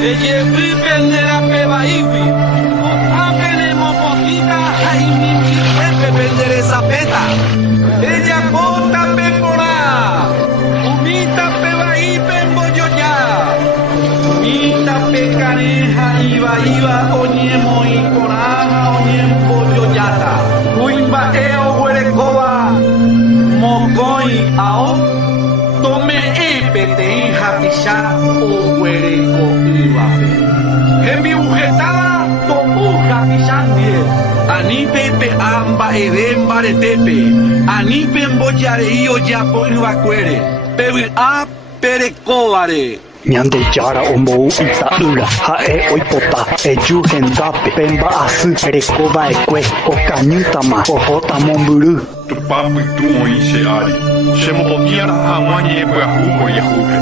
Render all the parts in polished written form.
Ella vive de la peba ibi. Apele mopotita, ay mi jefe vender esa peta. Ella bota pepora. Umita peba ibe en boyoya. Umita pecareja iba oñemo y coraja oñembo yoyata. Uimba eo huerecoba. Mogoi ao. Tome epete hija pisha o huereco ibabe. En mi ujetada topuja pishandie. Anipe pe amba eden baretepe. Anipe emboyareio ya por vacuere. Pebi a perecobare. Nyande jara ombo ita ula hae oipota eju hendape pemba asu rekova ekwe okanyutama ohota momburu tupapu tumo ise ari shemo potiara amani ebra huko yahuke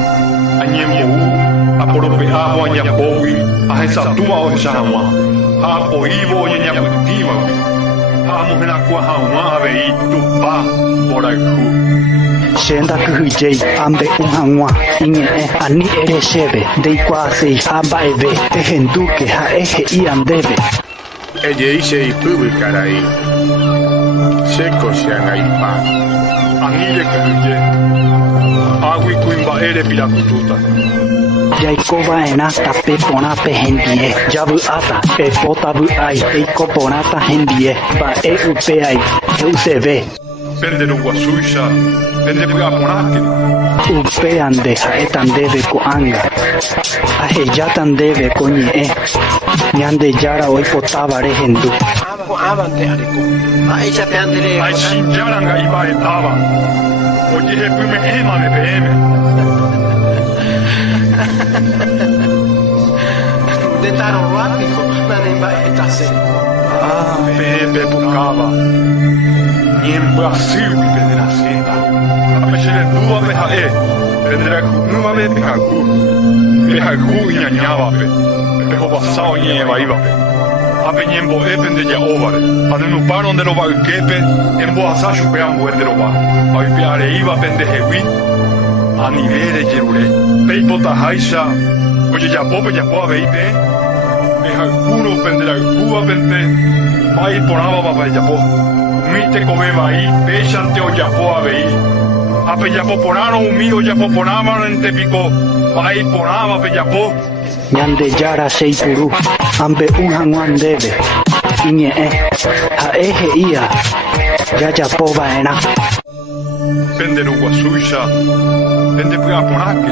anyemo aporope amanya bowi ahesa tuma o shama apo ivo yenya kutima amo hena kwa hawa ave tupa boraku Shenda kuhujei ambe unhangwa inge ani ereshebe deikwa sei amba eve ehenduke ha eje iandebe eye ise ipubu karai seko shiangaipa anile kuhuje agui kuimba ere pirakututa Jaikova ena tape ponape hendie jabu ata e potabu ai eiko ponata hendie ba e upe ai euseve pende no guasuisha pende pura ponake upe ande haetandebe ko anga ahejatandebe ko nie nyande jara oi potavare hendu Avante ariko. Aisha peandere. ai shinjaranga iba etaba oye hepume ema me peme De taro rápido, nane ba etase. Pepe Pucava, ni en Brasil venderá seta. A peixeira tua pejae, venderá numa vez pejacu. Pejacu inhañaba pe, pejo basao y evaiba pe. A peñembo epende ya ovare, a no paro de lo va kepe, en boasa chupean buen de lo va. A peare iba pendejewi, a nivel de jerule. Peipota haisha, oye ya po a veipe. Pejacuno penderá cuba pente. Vai porava papai japo. Mite come vai, peixante o japo avei. Ape japo porano umio japo porama ente pico. Vai porava pe japo. nyande jara sei puru ambe unhangwan debe inge ha eje ia jaja pova ena Pende no guasuisha. Pende pura porake.